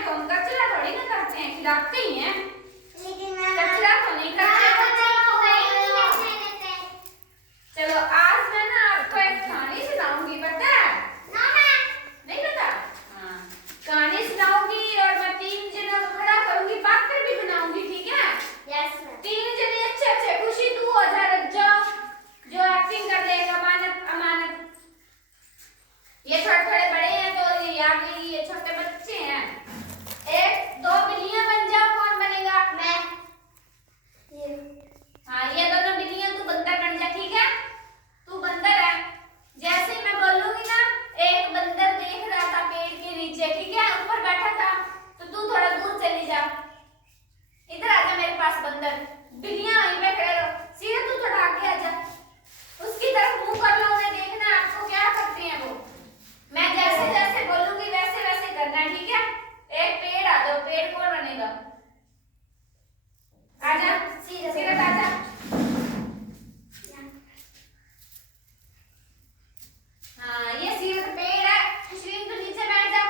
हैं तो हम कचरा थोड़ी ना करते हैं, खिलाते ही हैं। लेकिन कचरा तो नहीं करते। चलो आज मैं ना आपको एक कहानी सुनाऊंगी, पता है? नहीं पता? हाँ, कहानी सुनाऊंगी और मैं 3 जनों को खड़ा करूंगी, पात्र भी बनाऊंगी, ठीक है? यस 3 जने अच्छे अच्छे, खुशी तू हो जा, रख जाओ, जो एक्टिंग कर देगा। अमानत अमानत, ये थोड़े थोड़े बड़े हैं तो ये आगे, ये छोटे बच्चे हैं। 1-2 बिल्लियां बन जाओ, कौन बनेगा? मैं। हाँ, ये दोनों बिल्लियां, तू बंदर बन जा, ठीक है? तू बंदर है। जैसे मैं बोलूंगी ना, एक बंदर देख रहा था पेड़ के नीचे, ठीक है, ऊपर बैठा था, तो तू थोड़ा दूर चली जा, इधर आजा मेरे पास बंदर। बिल्लियां वहीं पे खड़े रहो, सीधे तू थोड़ा आगे आजा, उसकी तरफ मुंह कर लो, उन्हें देखना आपको क्या करते हैं वो। मैं जैसे जैसे बोलूंगी वैसे वैसे करना है, ठीक है? एक पेड़ आ जाओ, पेड़ कौन बनेगा? आजा, सीधे आजा। हाँ, ये सीरत पेड़ है, अश्विन तो नीचे बैठ जा,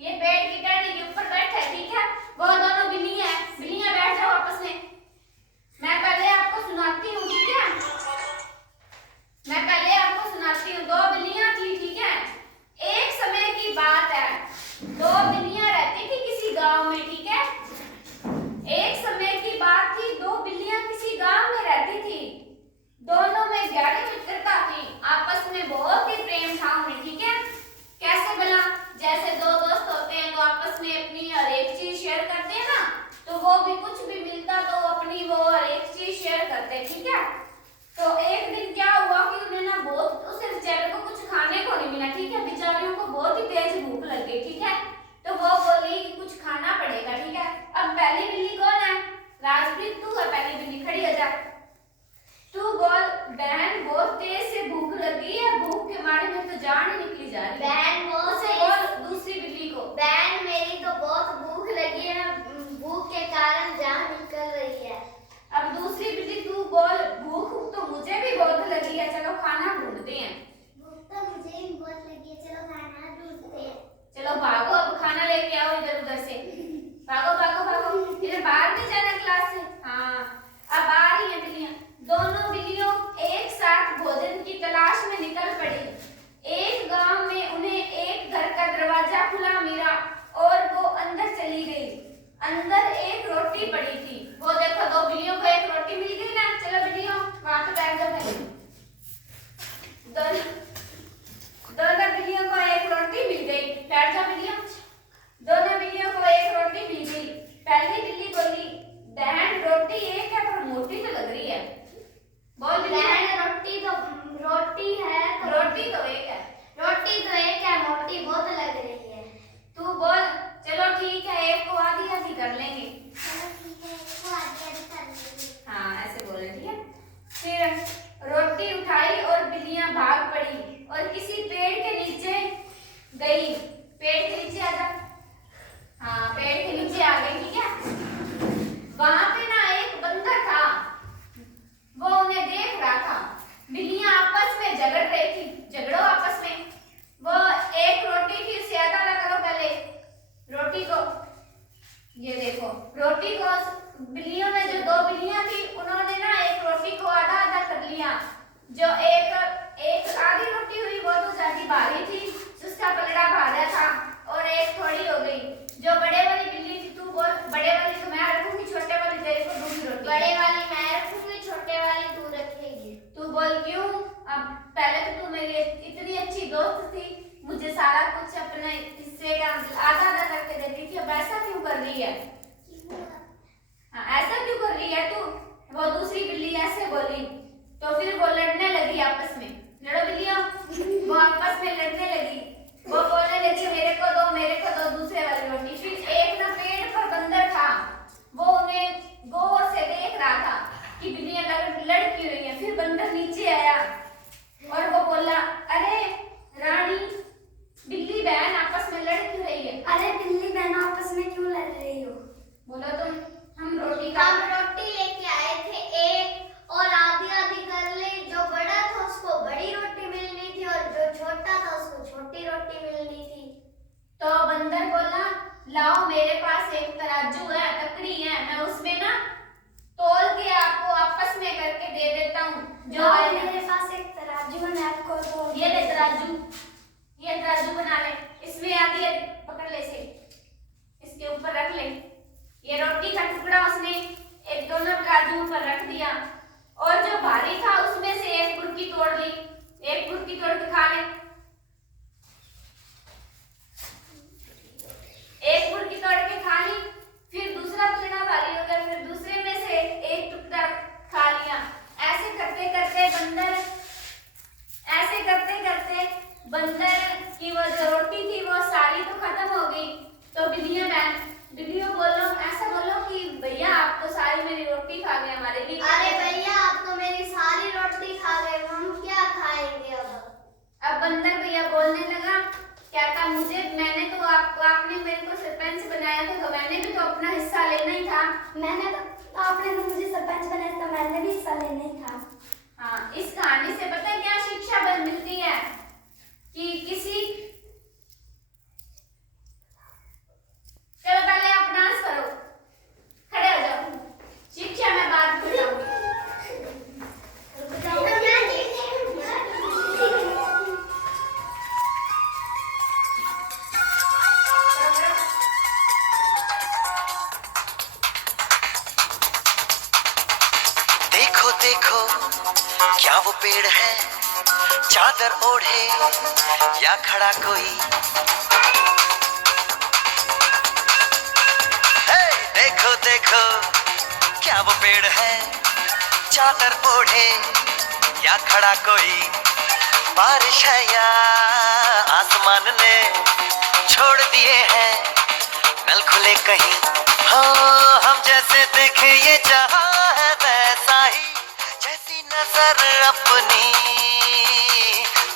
ये पेड़ की टहनी के ऊपर बैठा है, ठीक है? वो दोनों बिल्लियां हैं, बिल्लियां बैठ जाओ आपस में। मैं पहले आपको सुनाती हूँ, ठीक है? मैं पहले आपको सुनाती हूँ। 2 बिल्लियां थी, ठीक है? एक समय की बात है, 2 बिल्लियां रहती थी किसी गांव में, ठीक है? एक समय की बात थी, 2 बिल्लियां किसी गांव में रहती थी। दोनों में गहरी मित्रता थी, आपस में बहुत ही प्रेम था उन्हें, ठीक है? कैसे भला? जैसे 2 दोस्त होते हैं तो आपस में अपनी हर एक चीज शेयर करते हैं ना, तो वो भी कुछ भी मिलता तो अपनी वो हर एक चीज शेयर करते हैं, ठीक है? तो एक दिन क्या हुआ कि उन्हें ना बहुत, उस बेचारे को कुछ खाने को नहीं मिला, ठीक है? बेचारियों को बहुत ही तेज भूख लग गई, ठीक है? तो वो बोली कि कुछ खाना पड़ेगा, ठीक है? अब पहली बिल्ली कौन है? राजप्रीत, तू है पहली बिल्ली, खड़ी हो जा। तू बोल, बहन बहुत तेज से भूख लगी है, भूख के मारे में तो जान ही निकली जा रही है। बहन बहुत उसे बोल दूसरी बिल्ली को। बहन मेरी तो बहुत भूख लगी है, भूख के कारण जान निकल रही है। अब दूसरी बिल्ली तू बोल, भूख तो मुझे भी बहुत लगी है, चलो खाना ढूंढते हैं। भूख तो मुझे भी बहुत लगी है, चलो खाना ढूंढते हैं। चलो भागो, अब खाना लेके आओ इधर उधर से, भागो भागो भागो, इधर बाहर नहीं जाना क्लास से। हाँ, अब आ रही है बिल्लियां। दोनों बिल्लियों एक साथ भोजन की तलाश में निकल पड़ी। एक गांव में उन्हें एक घर का दरवाजा खुला मिला और वो अंदर चली गई। अंदर एक रोटी पड़ी थी। वो देखो, 2 बिल्लियों को एक रोटी मिल गई ना। चलो बिल्लियों, वहां पे बैठ जाओ पहले। दोनों बिल्लियों को एक रोटी मिल गई, बैठ जाओ बिल्लियों। दोनों बिल्लियों को एक रोटी मिल गई। पहली बिल्ली बोली, बहन रोटी एक है पर मोटी तो लग रही है। बोल बहन रोटी है तो रोटी तो एक है, रोटी तो एक है, मोटी बहुत लग रही है। तू बोल, चलो ठीक है, एक को आधी आधी कर लेंगे। चलो ठीक है, इसको आधी कर लेंगे। हाँ, ऐसे बोल रही है। फिर रोटी उठाई और बिल्लियां भाग पड़ी और किसी पेड़ के नीचे गई। पेड़ के नीचे आ जा। हाँ, पेड़ के नीचे आ गई, ठीक है? वहां पे ना एक बंदर था, वो उन्हें देख रहा था। बिल्लियां आपस में झगड़ रही थी, झगड़ो आपस में। वो एक रोटी थी, उसे आधा आधा करो पहले रोटी को। ये देखो, रोटी को बिल्लियों में जो 2 बिल्लियां थी, उन्होंने ना एक रोटी को आधा आधा कर लिया। जो एक आधी रोटी हुई वो तो ज्यादा भारी थी, उसका पलड़ा भारा था, और एक थोड़ी हो गई। जो बड़े वाली बिल्ली थी, तू बोल, बड़े वाली तो मैं रखूंगी, छोटे वाली तेरे को दूंगी रोटी। बड़े वाली मैं रखूंगी, छोटे वाली तू रखेगी। तू बोल क्यों? अब पहले तो तू मेरी इतनी अच्छी दोस्त थी, मुझे सारा कुछ अपने हिस्से का आधा आधा करके देती थी, अब ऐसा क्यों कर रही है? हाँ, ऐसा क्यों कर रही है तू? वो दूसरी बिल्ली ऐसे बोली, तो फिर वो लड़ने लगी आपस में। लड़ो बिल्लियों। वो आपस में लड़ने लगी, वो बोलने लगी मेरे को दो दूसरे वाली रोटी। फिर एक ना पेड़ पर बंदर था, वो उन्हें गौर से देख रहा था कि बिल्लियां लड़ क्यों रही हैं। फिर बंदर नीचे आया और वो बोला, अरे रानी बिल्ली बहन आपस में लड़ क्यों रही है? अरे बिल्ली बहन आपस में क्यों लड़ रही हो? बोलो तुम। हम रोटी लेके आए थे एक, और आधी आधी कर ली। जो बड़ा था उसको बड़ी रोटी मिलनी थी और जो छोटा था उसको तोल के आपको आपस में करके दे देता हूँ। जो और है मेरे पास एक तराजू है, मैं आपको वो ये ले तराजू, ये तराजू बना ले, इसमें आगे ये पकड़ ले से, इसके ऊपर रख ले। ये रोटी का टुकड़ा उसने एक दोनों तराजू पर रख दिया और जो भारी था उसमें से एक बुर्की तोड़ ली, एक बुर्की तोड़ के खा ले। एक बुर्की तोड़ के खा ली, फिर दूसरा टुकड़ा भारी हो गया, फिर दूसरे में से एक टुकड़ा खा लिया। ऐसे करते करते बंदर, ऐसे करते करते बंदर की वो जो रोटी थी वो सारी तो खत्म हो गई। तो बिल्लियों बोलो, ऐसा बोलो कि भैया आप तो सारी मेरी रोटी खा गए, हमारे लिए अरे भैया आप तो मेरी सारी रोटी खा गए, हम क्या खाएंगे अब बंदर भैया बोलने लगा, कहता मुझे, मैंने तो आपने मेरे को सरपंच बनाया था तो मैंने भी तो अपना हिस्सा लेना ही था। आपने तो मुझे सरपंच बनाया था, मैंने भी हिस्सा लेना ही था। हाँ, इस कहानी से पता है क्या शिक्षा मिलती है कि किसी, चलो पहले आप डांस करो, खड़े हो जाओ, शिक्षा मैं बाद में बताऊंगी। देखो देखो क्या वो पेड़ है, चादर ओढ़े या खड़ा कोई। हे देखो देखो क्या वो पेड़ है, चादर ओढ़े या खड़ा कोई। बारिश है या आसमान ने छोड़ दिए हैं नल खुले कहीं। हो हम जैसे देखे ये जहां है वैसा ही, जैसी नजर अपनी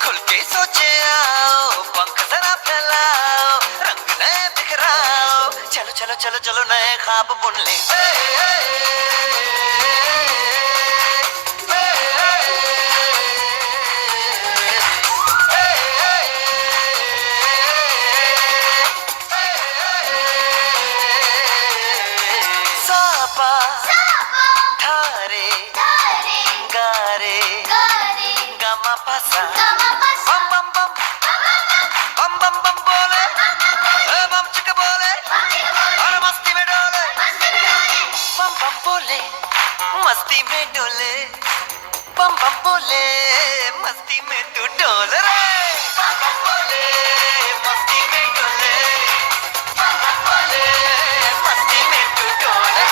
खुल के सोचे आओ, पंख जरा फैलाओ, रंग नए बिखराओ, चलो चलो चलो चलो नए ख्वाब बुन ले। सापा धारे गारे गमा पसा बम बम बम बम बम बम बोले, बम चिक बोले और मस्ती में डोले, बम बम बोले मस्ती में डोले, बम बम बोले मस्ती में तू डोल रे। बम बम बोले मस्ती में डोले, बम बम बोले मस्ती में तू डोल रे।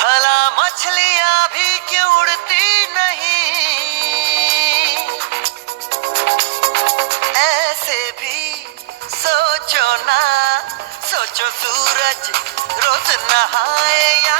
भला मछलियां भी क्यों उड़ती नहीं, ऐसे भी सोचो ना, सोचो सूरज रोज नहाए या